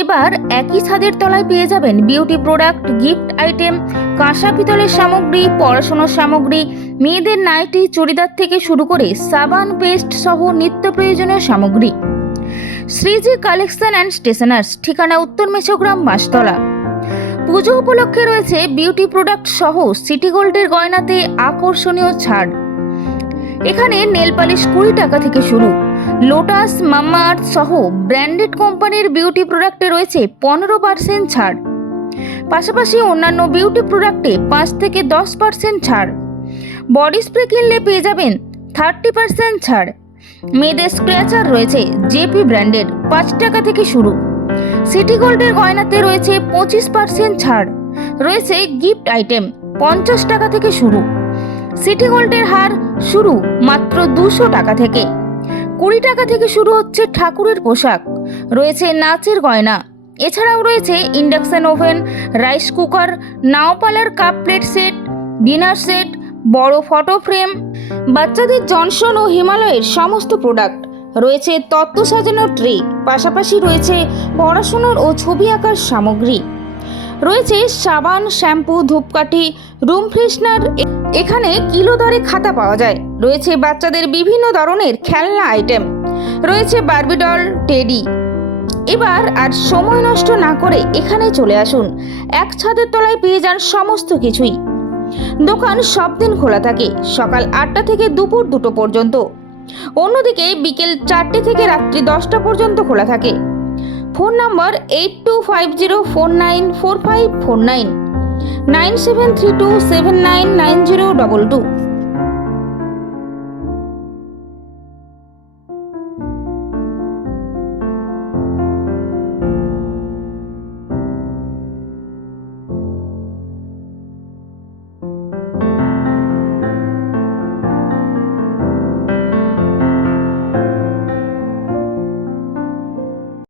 এবার একই ছাদের তলায় পেয়ে যাবেন বিউটি প্রোডাক্ট গিফট আইটেম কাঁসা পিতলের সামগ্রী, পড়াশোনার সামগ্রী, মেয়েদের নাইটি, চুড়িদার থেকে শুরু করে সাবান, পেস্ট সহ নিত্য প্রয়োজনীয় সামগ্রী। শ্রীজি কালেকশন অ্যান্ড স্টেশনার্স, ঠিকানা উত্তর মেছগ্রাম, বাঁশতলা। পুজো উপলক্ষে রয়েছে বিউটি প্রোডাক্ট সহ সিটি গোল্ডের গয়নাতে আকর্ষণীয় ছাড়। এখানে নেল পালিশ কুড়ি টাকা থেকে শুরু। লোটাস মাম্মা আর্থ সহ ব্র্যান্ডেড কোম্পানির বিউটি প্রোডাক্টে রয়েছে পনেরো পার্সেন্ট ছাড়। পাশাপাশি অন্যান্য বিউটি প্রোডাক্টে পাঁচ থেকে দশ পার্সেন্ট ছাড়। বডি স্প্রে কিনলে পেয়ে যাবেন থার্টি পার্সেন্ট ছাড়। মেয়েদের স্ক্র্যাচার রয়েছে জেপি ব্র্যান্ডের পাঁচ টাকা থেকে শুরু। সিটি গোল্ডের গয়নাতে রয়েছে পঁচিশ পার্সেন্ট ছাড়। রয়েছে গিফট আইটেম পঞ্চাশ টাকা থেকে শুরু। সিটি গোল্ডের হার শুরু মাত্র দুশো টাকা থেকে। কুড়ি টাকা থেকে শুরু হচ্ছে ঠাকুরের পোশাক। রয়েছে নাচের গয়না। এছাড়াও রয়েছে induction oven, rice cooker, নাওপালার cup plate set, dinner set, বড় ফটো ফ্রেম। বাচ্চাদের জনসন ও হিমালয়ের সমস্ত প্রোডাক্ট। রয়েছে তত্ত্ব সাজানোর ট্রে। পাশাপাশি রয়েছে পড়াশোনার ও ছবি আঁকার সামগ্রী। রয়েছে সাবান, শ্যাম্পু, ধূপকাঠি, রুম ফ্রেশনার, এখানে কিলো দরে খাতা পাওয়া যায়। রয়েছে বাচ্চাদের বিভিন্ন ধরনের খেলনা আইটেম। রয়েছে বার্বিডল টেডি। এবার আর সময় নষ্ট না করে এখানে চলে আসুন। এক ছাদের তলায় পেয়ে যান সমস্ত কিছুই। দোকান সব দিন খোলা থাকে, সকাল আটটা থেকে দুপুর দুটো পর্যন্ত। অন্যদিকে বিকেল চারটে থেকে রাত্রি দশটা পর্যন্ত খোলা থাকে। Phone number eight two five zero four nine four five four nine nine seven three two seven nine nine zero double two